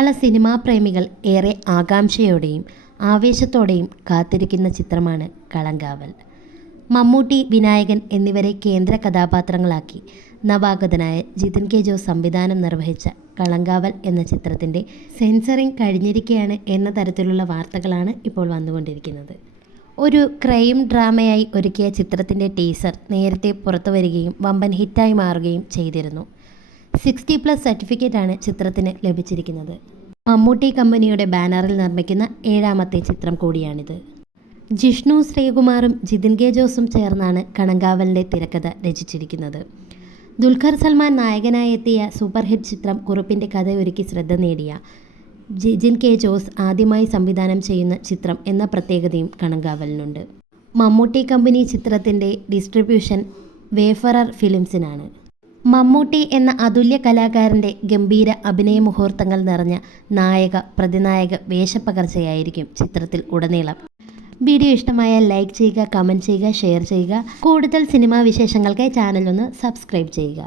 മലയാള cinema പ്രേമികൾ ഏറെ ആകാംക്ഷയോടെയും ആവേശത്തോടെയും കാത്തിരിക്കുന്ന ചിത്രമാണ് കളങ്കാവൽ. മമ്മൂട്ടി, വിനായകൻ എന്നിവരെ കേന്ദ്ര കഥാപാത്രങ്ങളാക്കി നവാഗതനായ ജിതിൻ കെ ജോസ് സംവിധാനം നിർവഹിച്ച കളങ്കാവൽ എന്ന ചിത്രത്തിൻ്റെ സെൻസറിങ് കഴിഞ്ഞിരിക്കുകയാണ് എന്ന തരത്തിലുള്ള വാർത്തകളാണ് ഇപ്പോൾ വന്നുകൊണ്ടിരിക്കുന്നത്. ഒരു ക്രൈം ഡ്രാമയായി ഒരുക്കിയ ചിത്രത്തിൻ്റെ ടീസർ നേരത്തെ പുറത്തു വരികയും വമ്പൻ ഹിറ്റായി മാറുകയും ചെയ്തിരുന്നു. 60+ സർട്ടിഫിക്കറ്റാണ് ചിത്രത്തിന് ലഭിച്ചിരിക്കുന്നത്. മമ്മൂട്ടി കമ്പനിയുടെ ബാനറിൽ നിർമ്മിക്കുന്ന 7ാമത്തെ ചിത്രം കൂടിയാണിത്. ജിഷ്ണു ശ്രീകുമാറും ജിതിൻ കെ ജോസും ചേർന്നാണ് കളങ്കാവലിൻ്റെ തിരക്കഥ രചിച്ചിരിക്കുന്നത്. ദുൽഖർ സൽമാൻ നായകനായി എത്തിയ സൂപ്പർ ഹിറ്റ് ചിത്രം കുറുപ്പിൻ്റെ കഥയൊരുക്കി ശ്രദ്ധ നേടിയ ജിതിൻ കെ ജോസ് ആദ്യമായി സംവിധാനം ചെയ്യുന്ന ചിത്രം എന്ന പ്രത്യേകതയും കളങ്കാവലിനുണ്ട്. മമ്മൂട്ടി കമ്പനി ചിത്രത്തിൻ്റെ ഡിസ്ട്രിബ്യൂഷൻ വേഫറർ ഫിലിംസിനാണ്. മമ്മൂട്ടി എന്ന അതുല്യ കലാകാരൻ്റെ ഗംഭീര അഭിനയ മുഹൂർത്തങ്ങൾ നിറഞ്ഞ നായക പ്രതിനായക വേഷപ്പകർച്ചയായിരിക്കും ചിത്രത്തിൽ ഉടനീളം. വീഡിയോ ഇഷ്ടമായാൽ ലൈക്ക് ചെയ്യുക, കമൻറ്റ് ചെയ്യുക, ഷെയർ ചെയ്യുക. കൂടുതൽ സിനിമാ വിശേഷങ്ങൾക്കായി ചാനലൊന്ന് സബ്സ്ക്രൈബ് ചെയ്യുക.